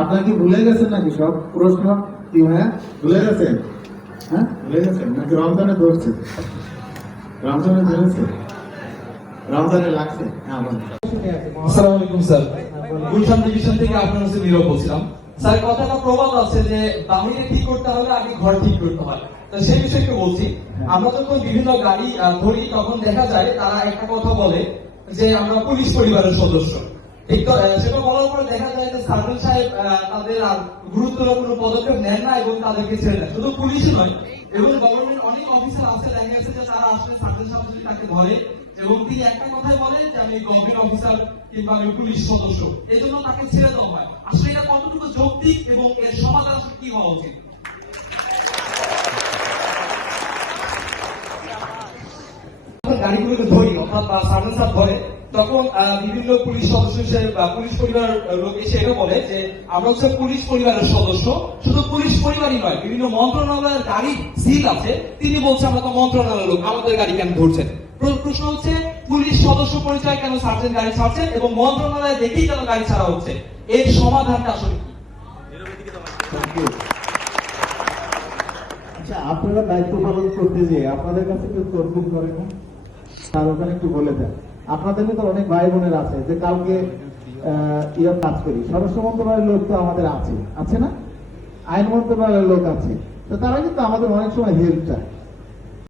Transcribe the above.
আপনার কি ভুলে গেছেন নাকি সব প্রশ্ন? কি ভাইয়া ভুলে গেছেন? হ্যাঁ ভুলে গেছেন নাকি রমজানে ধরছে? রমজানে ধরেছে, রমজানে লাগছে। হ্যাঁ বলুন। আসসালামু আলাইকুম স্যার, গুলশান ডিভিশন থেকে আপনার কাছে নীরব বলছিলাম। স্যার কথাটা প্রবাদ আছে যে বাহিরে ঠিক করতে হবে আগে ঘর ঠিক করতে হয়, তো সেই বিষয়ে একটু বলছি। আমরা যখন বিভিন্ন গাড়ি ধরি তখন দেখা যায় তারা একটা কথা বলে যে আমরা পুলিশ পরিবারের সদস্য। ঠিক তো সেটা বলার পরে দেখা যায় যে সার্জন সাহেব তাদের আর গুরুত্বপূর্ণ কোনো পদক্ষেপ নেন না এবং তাদেরকে ছেড়ে দেন। শুধু পুলিশই নয়, এবং গভর্নমেন্ট অনেক অফিসার আছে, দেখা গেছে যে তারা আসলে সার্জন সাহেব যদি তাকে ধরে এবং তিনি একটা কথাই বলে যে আমি গভর্নমেন্ট অফিসার কিংবা আমি পুলিশ সদস্য, এই জন্য তাকে ছেড়ে দেওয়া হয়। আসলে এটা কতটুকু যৌক্তিক এবং এর সমাধান আসলে কি হওয়া উচিত? গাড়িগুলোকে ধরি অর্থাৎ সার্জন সাহেব ধরে, তখন বিভিন্ন পুলিশ সদস্য হিসেবে বা পুলিশ পরিবার লোক এসে এটা বলে যে আমরা হচ্ছে পুলিশ পরিবারের সদস্য। শুধু পুলিশ পরিবারই নয়, বিভিন্ন মন্ত্রণালয়ের গাড়ির সিল আছে, তিনি বলছে আমরা তো মন্ত্রণালয়ের লোক, আমাদের গাড়ি কেন ধরছেন? প্রশ্ন হচ্ছে পুলিশ সদস্য পরিচয় কেন সার্জেন্ট গাড়ি ছাড়ছেন এবং মন্ত্রণালয়ে দেখেই কেন গাড়ি ছাড়া হচ্ছে? এর সমাধানটা আসলে কি? আচ্ছা, আপনারা দায়িত্ব পালন করতে যে আপনাদের কাছে কেউ তরফুল করে না? তার ওখানে একটু বলে দেন। আপনাদের তো অনেক ভাই বোনের আছে যে কাউকে কাজ করি, স্বরাষ্ট্র মন্ত্রণালয়ের লোক তো আমাদের আছে, আছে না? আইন মন্ত্রণালয়ের লোক আছে, তো তারা কিন্তু আমাদের অনেক সময় হেল্প চায়।